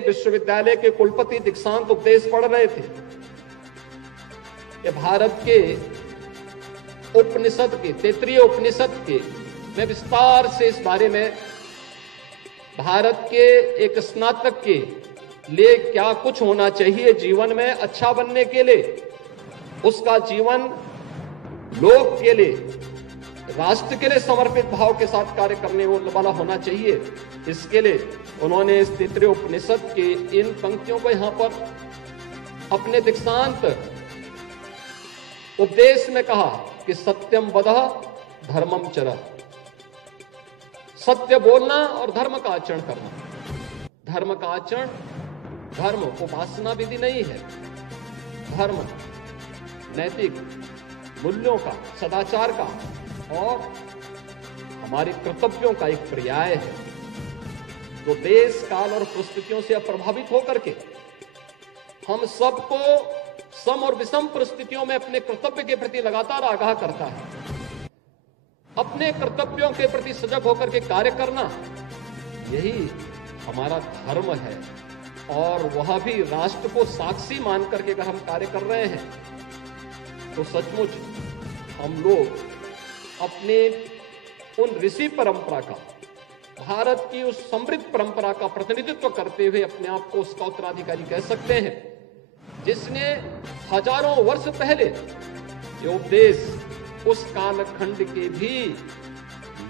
विश्वविद्यालय के कुलपति दीक्षांत उपदेश पढ़ रहे थे कि भारत के उपनिषद के तैत्तिरीय उपनिषद के मैं विस्तार से इस बारे में भारत के एक स्नातक के लिए क्या कुछ होना चाहिए जीवन में अच्छा बनने के लिए, उसका जीवन लोक के लिए, राष्ट्र के लिए समर्पित भाव के साथ कार्य करने वाला होना चाहिए। इसके लिए उन्होंने इस तैत्तिरीय उपनिषद के इन पंक्तियों को यहां पर अपने दीक्षांत उपदेश में कहा कि सत्यम वदः धर्मम चरः, सत्य बोलना और धर्म का आचरण करना। धर्म का आचरण, धर्म उपासना विधि नहीं है, धर्म नैतिक मूल्यों का, सदाचार का और हमारे कर्तव्यों का एक पर्याय है, तो देश काल और परिस्थितियों से प्रभावित होकर के हम सबको सम और विषम परिस्थितियों में अपने कर्तव्य के प्रति लगातार आगाह करता है। अपने कर्तव्यों के प्रति सजग होकर के कार्य करना, यही हमारा धर्म है। और वह भी राष्ट्र को साक्षी मान करके अगर हम कार्य कर रहे हैं तो सचमुच हम लोग अपने उन ऋषि परंपरा का, भारत की उस समृद्ध परंपरा का प्रतिनिधित्व करते हुए अपने आप को उसका उत्तराधिकारी कह सकते हैं, जिसने हजारों वर्ष पहले ये उपदेश उस कालखंड के भी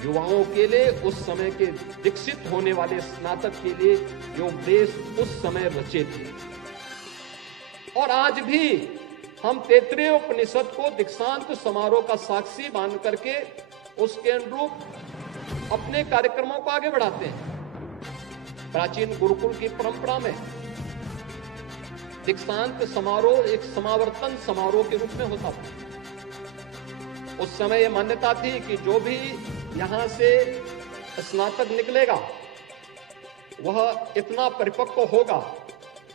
युवाओं के लिए, उस समय के विकसित होने वाले स्नातक के लिए ये उपदेश उस समय रचे थे। और आज भी हम तैत्तिरीय उपनिषद को दीक्षांत समारोह का साक्षी मान करके उसके अनुरूप अपने कार्यक्रमों को आगे बढ़ाते हैं। प्राचीन गुरुकुल की परंपरा में दीक्षांत समारोह एक समावर्तन समारोह के रूप में होता था। उस समय यह मान्यता थी कि जो भी यहां से स्नातक निकलेगा वह इतना परिपक्व होगा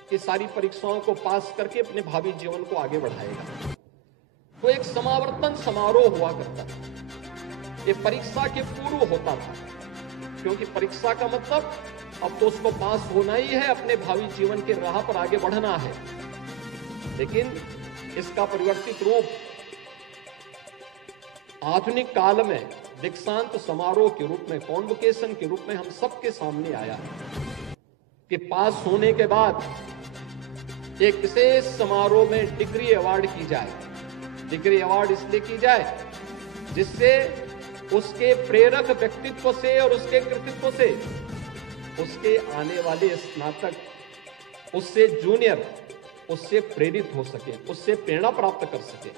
कि सारी परीक्षाओं को पास करके अपने भावी जीवन को आगे बढ़ाएगा। तो एक समावर्तन समारोह हुआ करता था। ये परीक्षा के पूर्व होता था, क्योंकि परीक्षा का मतलब अब तो उसको पास होना ही है, अपने भावी जीवन के राह पर आगे बढ़ना है। लेकिन इसका परिवर्तित रूप आधुनिक काल में दीक्षांत समारोह के रूप में, कॉन्वोकेशन के रूप में हम सबके सामने आया है कि पास होने के बाद एक विशेष समारोह में डिग्री अवार्ड की जाए। डिग्री अवार्ड इसलिए की जाए जिससे उसके प्रेरक व्यक्तित्व से और उसके कृतित्व से उसके आने वाले स्नातक, उससे जूनियर, उससे प्रेरित हो सके, उससे प्रेरणा प्राप्त कर सके।